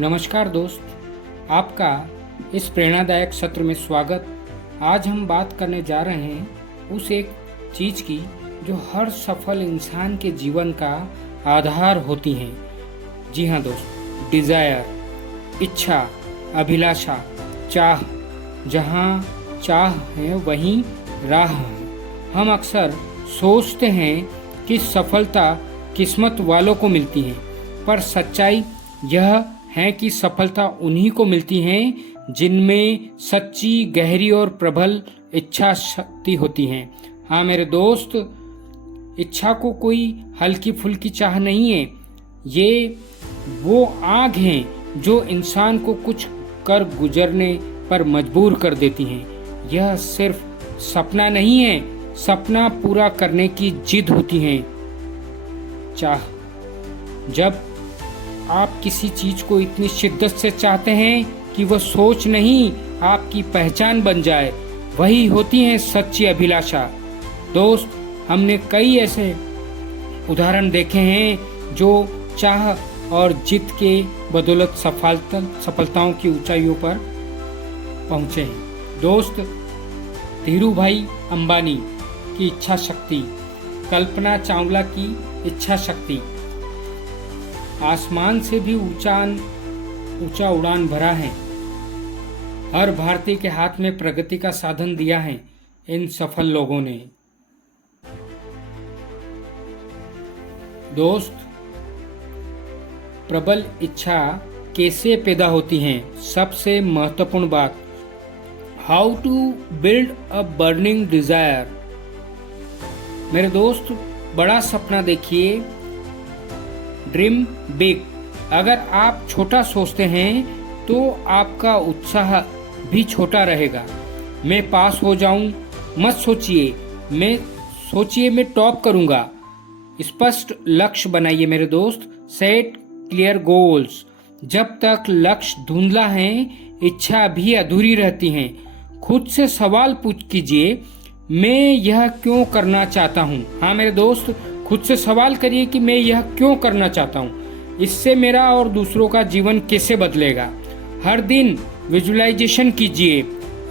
नमस्कार दोस्त, आपका इस प्रेरणादायक सत्र में स्वागत। आज हम बात करने जा रहे हैं उस एक चीज़ की जो हर सफल इंसान के जीवन का आधार होती हैं। जी हाँ दोस्त, डिज़ायर, इच्छा, अभिलाषा, चाह। जहाँ चाह है वहीं राह है। हम अक्सर सोचते हैं कि सफलता किस्मत वालों को मिलती है, पर सच्चाई यह है कि सफलता उन्हीं को मिलती है जिनमें सच्ची, गहरी और प्रबल इच्छा शक्ति होती है। हाँ मेरे दोस्त, इच्छा को कोई हल्की फुल्की चाह नहीं है। ये वो आग है जो इंसान को कुछ कर गुजरने पर मजबूर कर देती हैं। यह सिर्फ सपना नहीं है, सपना पूरा करने की जिद होती है। चाह, जब आप किसी चीज को इतनी शिद्दत से चाहते हैं कि वह सोच नहीं आपकी पहचान बन जाए, वही होती है सच्ची अभिलाषा। दोस्त, हमने कई ऐसे उदाहरण देखे हैं जो चाह और जिद के बदौलत सफलताओं की ऊंचाइयों पर पहुंचे हैं। दोस्त, धीरूभाई अंबानी की इच्छा शक्ति, कल्पना चावला की इच्छा शक्ति आसमान से भी ऊंचा उड़ान भरा है। हर भारतीय के हाथ में प्रगति का साधन दिया है इन सफल लोगों ने। दोस्त, प्रबल इच्छा कैसे पैदा होती है? सबसे महत्वपूर्ण बात, how to build a burning desire. मेरे दोस्त, बड़ा सपना देखिए, ड्रीम बिग। अगर आप छोटा सोचते हैं तो आपका उत्साह भी छोटा रहेगा। मैं पास हो जाऊं मत सोचिए, मैं टॉप करूंगा। स्पष्ट लक्ष्य बनाइए मेरे दोस्त, सेट क्लियर गोल्स। जब तक लक्ष्य धुंधला है, इच्छा भी अधूरी रहती है। खुद से सवाल पूछ कीजिए, मैं यह क्यों करना चाहता हूँ। हाँ मेरे दोस्त, खुद से सवाल करिए कि मैं यह क्यों करना चाहता हूँ। इससे मेरा और दूसरों का जीवन कैसे बदलेगा। हर दिन विजुअलाइजेशन कीजिए,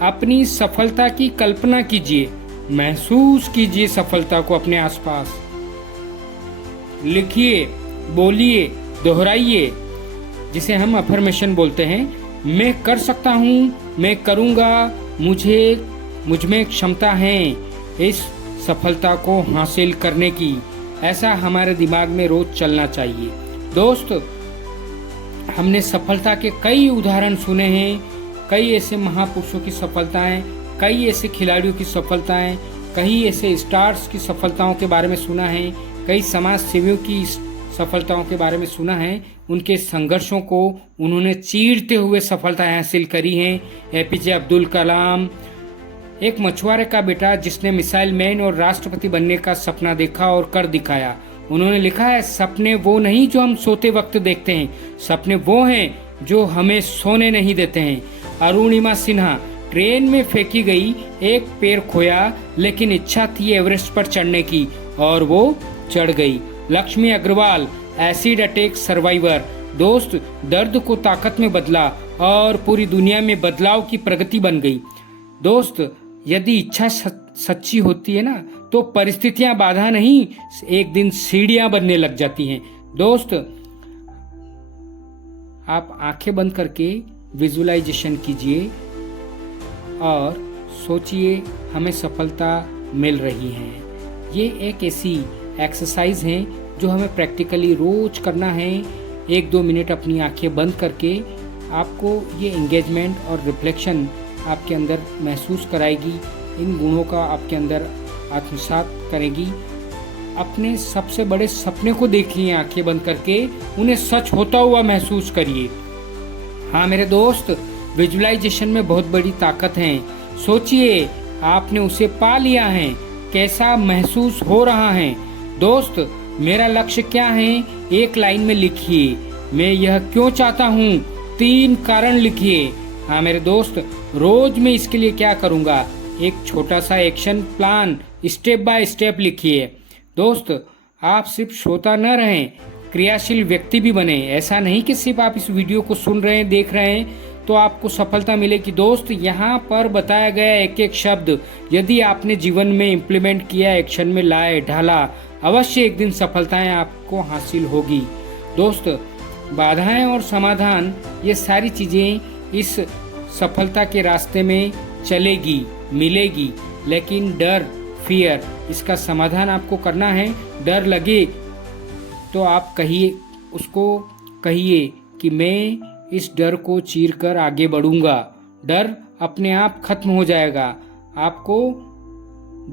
अपनी सफलता की कल्पना कीजिए, महसूस कीजिए सफलता को अपने आसपास। लिखिए, बोलिए, दोहराइए, जिसे हम अफर्मेशन बोलते हैं। मैं कर सकता हूँ, मैं करूँगा, मुझ में क्षमता है इस सफलता को हासिल करने की। ऐसा हमारे दिमाग में रोज चलना चाहिए। दोस्त, हमने सफलता के कई उदाहरण सुने हैं, कई ऐसे महापुरुषों की सफलताएं, कई ऐसे खिलाड़ियों की सफलताएं, कई ऐसे स्टार्स की सफलताओं के बारे में सुना है, कई समाज सेवियों की सफलताओं के बारे में सुना है। उनके संघर्षों को उन्होंने चीरते हुए सफलताएं हासिल करी हैं। एपीजे अब्दुल कलाम, एक मछुआरे का बेटा जिसने मिसाइल मैन और राष्ट्रपति बनने का सपना देखा और कर दिखाया। उन्होंने लिखा है, सपने वो नहीं जो हम सोते वक्त देखते हैं, सपने वो हैं जो हमें सोने नहीं देते हैं। अरुणिमा सिन्हा, ट्रेन में फेंकी गई, एक पैर खोया, लेकिन इच्छा थी एवरेस्ट पर चढ़ने की और वो चढ़ गई। Lakshmi Agarwal, acid attack survivor. दोस्त, दर्द को ताकत में बदला और पूरी दुनिया में बदलाव की प्रगति बन गई। दोस्त, यदि इच्छा सच्ची होती है ना, तो परिस्थितियां बाधा नहीं, एक दिन सीढ़ियां बनने लग जाती हैं। दोस्त, आप आंखें बंद करके विजुअलाइजेशन कीजिए और सोचिए हमें सफलता मिल रही है। ये एक ऐसी एक्सरसाइज है जो हमें प्रैक्टिकली रोज करना है। 1-2 मिनट अपनी आंखें बंद करके आपको ये एंगेजमेंट और रिफ्लेक्शन आपके अंदर महसूस कराएगी। इन गुणों का आपके अंदर आत्मसात करेगी। अपने सबसे बड़े सपने को देखिए आंखें बंद करके, उन्हें सच होता हुआ महसूस करिए। हाँ मेरे दोस्त, विजुअलाइजेशन में बहुत बड़ी ताकत है। सोचिए आपने उसे पा लिया है, कैसा महसूस हो रहा है। दोस्त, मेरा लक्ष्य क्या है, एक लाइन में लिखिए। मैं यह क्यों चाहता हूँ, 3 कारण लिखिए। हाँ मेरे दोस्त, रोज मैं इसके लिए क्या करूँगा, एक छोटा सा action plan step by step लिखिए। दोस्त, आप सिर्फ श्रोता न रहें, क्रियाशील व्यक्ति भी बने। ऐसा नहीं कि सिर्फ आप इस वीडियो को सुन रहे हैं, देख रहे हैं तो आपको सफलता मिलेगी। दोस्त, यहाँ पर बताया गया एक एक शब्द यदि आपने जीवन में इम्प्लीमेंट किया, एक्शन में लाए, ढाला, अवश्य एक दिन सफलताएं आपको हासिल होगी। दोस्त, बाधाएं और समाधान ये सारी चीज़ें इस सफलता के रास्ते में चलेगी, मिलेगी, लेकिन डर, फियर, इसका समाधान आपको करना है। डर लगे तो आप उसको कहिए कि मैं इस डर को चीर कर आगे बढ़ूंगा। डर अपने आप खत्म हो जाएगा। आपको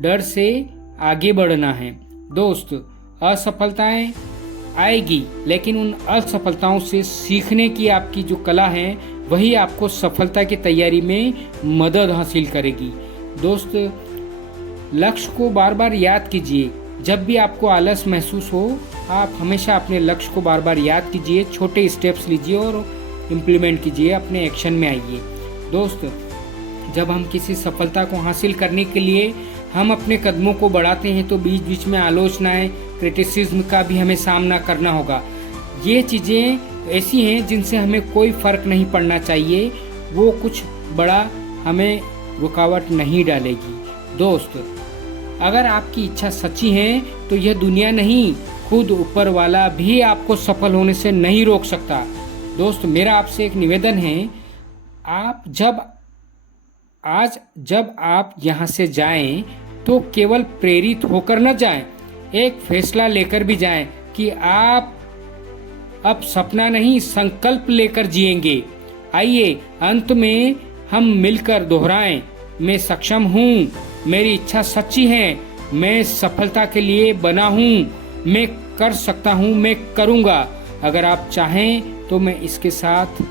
डर से आगे बढ़ना है। दोस्त, असफलताएं आएगी, लेकिन उन असफलताओं से सीखने की आपकी जो कला है वही आपको सफलता की तैयारी में मदद हासिल करेगी। दोस्त, लक्ष्य को बार बार याद कीजिए। जब भी आपको आलस महसूस हो, आप हमेशा अपने लक्ष्य को बार बार याद कीजिए, छोटे स्टेप्स लीजिए और इम्प्लीमेंट कीजिए, अपने एक्शन में आइए। दोस्त, जब हम किसी सफलता को हासिल करने के लिए हम अपने कदमों को बढ़ाते हैं तो बीच बीच में आलोचनाएं, क्रिटिसिज्म का भी हमें सामना करना होगा। ये चीज़ें ऐसी हैं जिनसे हमें कोई फ़र्क नहीं पड़ना चाहिए, वो कुछ बड़ा हमें रुकावट नहीं डालेगी। दोस्त, अगर आपकी इच्छा सच्ची है तो यह दुनिया नहीं, खुद ऊपर वाला भी आपको सफल होने से नहीं रोक सकता। दोस्त, मेरा आपसे एक निवेदन है, जब आप यहाँ से जाएं तो केवल प्रेरित होकर न जाएं, एक फैसला लेकर भी जाएं कि आप अब सपना नहीं संकल्प लेकर जिएंगे। आइए अंत में हम मिलकर दोहराएं, मैं सक्षम हूँ, मेरी इच्छा सच्ची है, मैं सफलता के लिए बना हूँ, मैं कर सकता हूँ, मैं करूँगा। अगर आप चाहें तो मैं इसके साथ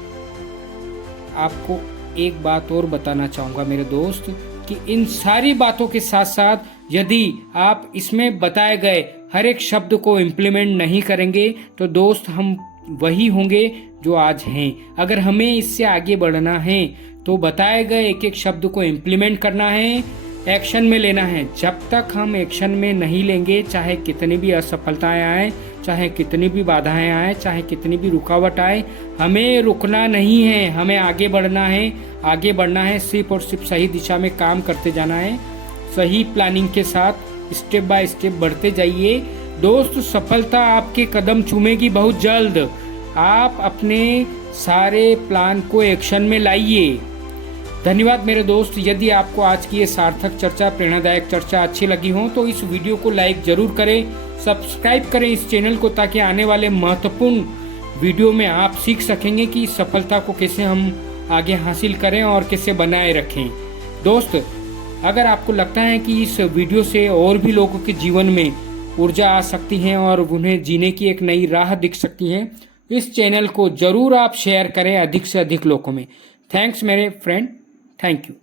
आपको एक बात और बताना चाहूँगा मेरे दोस्त, कि इन सारी बातों के साथ साथ यदि आप इसमें बताए गए हर एक शब्द को इम्प्लीमेंट नहीं करेंगे तो दोस्त हम वही होंगे जो आज हैं। अगर हमें इससे आगे बढ़ना है तो बताए गए एक एक शब्द को इम्प्लीमेंट करना है, एक्शन में लेना है। जब तक हम एक्शन में नहीं लेंगे, चाहे कितनी भी असफलताएं आए, चाहे कितनी भी बाधाएं आए, चाहे कितनी भी रुकावट आए, हमें रुकना नहीं है, हमें आगे बढ़ना है। आगे बढ़ना है, सिर्फ और सिर्फ सही दिशा में काम करते जाना है, सही प्लानिंग के साथ स्टेप बाय स्टेप बढ़ते जाइए। दोस्त, सफलता आपके कदम चूमेगी बहुत जल्द। आप अपने सारे प्लान को एक्शन में लाइए। धन्यवाद मेरे दोस्त। यदि आपको आज की ये सार्थक चर्चा, प्रेरणादायक चर्चा अच्छी लगी हो तो इस वीडियो को लाइक जरूर करें, सब्सक्राइब करें इस चैनल को, ताकि आने वाले महत्वपूर्ण वीडियो में आप सीख सकेंगे कि सफलता को कैसे हम आगे हासिल करें और कैसे बनाए रखें। दोस्त, अगर आपको लगता है कि इस वीडियो से और भी लोगों के जीवन में ऊर्जा आ सकती है और उन्हें जीने की एक नई राह दिख सकती है, इस चैनल को जरूर आप शेयर करें अधिक से अधिक लोगों में। थैंक्स मेरे फ्रेंड, थैंक यू।